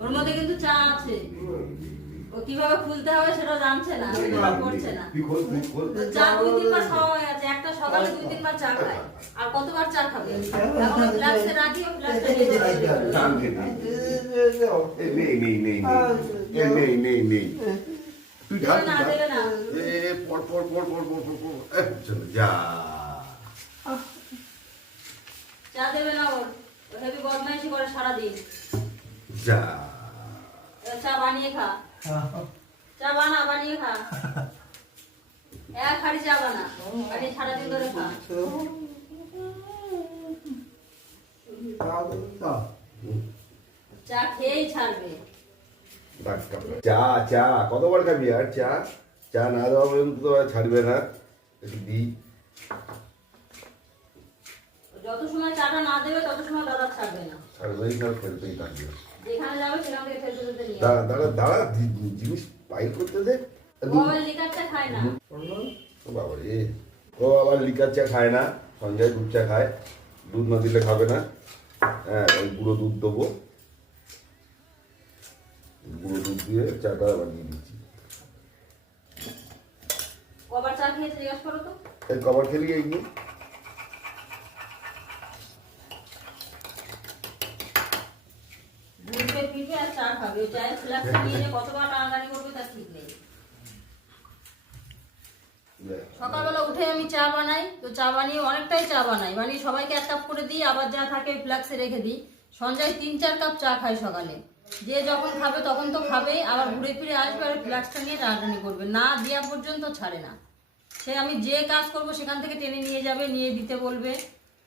ওর মধ্যে কিন্তু চা আছে, ও কিভাবে খুলতে হবে সেটা জানছে না, করছে না। চা 2-3 বার খাওয়া হয়ে গেছে, একটা সকালে 2-3 বার চা খায়, আর কতবার চা খাবে? এখন ফ্লাক্সে রাখি, ও ফ্লাক্সটা নিয়ে যাবে। তুই ঢাল না দেবে না। পর পর পর পর পর পর পর চলো যা। চা দেবে না ওর, ও হেভি বদমাইশি করে সারাদিন। যা চা বানিয়ে খা, চা বানা, বানিয়ে খা। এক হাঁড়ি চা বানা, বানিয়ে সারাদিন ধরে খা। চা খেয়েই ছাড়বে। চা চা কতবার খাবি আর চা? চা না দেওয়া পর্যন্ত তো আর ছাড়বে না। একটু দিই। যত সময় চাটা না দেবে তত সময় দাদা ছাড়বে না। ছাড়বেই না, ফেলতেই থাকবে। যেখানে যাবে সেখান থেকে ফেলতে ফেলতে নিয়ে দাঁড়া দাঁড়া দাঁড়া, জিনিস পাইল করতে দে। ও আবার লিকার চা খায় না। ও বাবা রে, ও আবার লিকার চা খায় না, সঞ্জয় দুধ চা খায়। দুধ না দিলে খাবে না। হ্যাঁ, ওই গুঁড়ো দুধ দেবো, গুঁড়ো দুধ দিয়ে চাটা বানিয়ে দিচ্ছি। কবার চা খেয়েছে জিজ্ঞাসা করো তো। এই কবার খেলি এই নিয়ে দুধে পিঠে আর চা খাবে, ওই চায়ের ফ্লাক্সটা নিয়ে যে কতবার টানাটানি করবে তার ঠিক নেই। সকালবেলা উঠে আমি চা বানাই, তো চা বানিয়ে অনেকটাই চা বানাই, বানিয়ে সবাইকে 1 কাপ করে দিই, আবার যা থাকে ফ্লাক্সে রেখে দিই। সঞ্জয় 3-4 কাপ চা খায় সকালে। যে যখন খাবে তখন তো খাবেই, আবার ঘুরে ফিরে আসবে আর ফ্লাক্সটা নিয়ে টানাটানি করবে, না দেওয়া পর্যন্ত ছাড়ে না। সে আমি যে কাজ করবো সেখান থেকে টেনে নিয়ে যাবে, নিয়ে দিতে বলবে।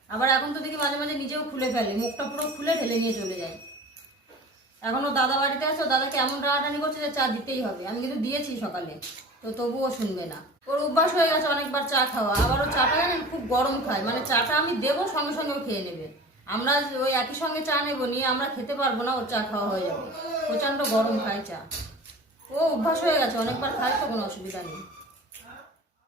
আবার এখন তো দেখি মাঝে মাঝে নিজেও খুলে ফেলে, মুখটা পুরো খুলে ঢেলে নিয়ে চলে যায়। এখনো দাদা বাড়িতে আছে, দাদাকে এমন টানাটানি করছে যে চা দিতেই হবে। আমি কিন্তু দিয়েছি সকালে, তো তবুও শুনবে না। ওর অভ্যাস হয়ে গেছে অনেকবার চা খাওয়া। আবার ও চাটা জানেন খুব গরম খায়, মানে চাটা আমি দেবো সঙ্গে সঙ্গে ও খেয়ে নেবে। আমরা ওই একই সঙ্গে চা নেবো, নিয়ে আমরা খেতে পারবো না, ওর চা খাওয়া হয়ে যাবে। প্রচণ্ড গরম খায় চা, ও অভ্যাস হয়ে গেছে, অনেকবার খায় তো কোনো অসুবিধা নেই।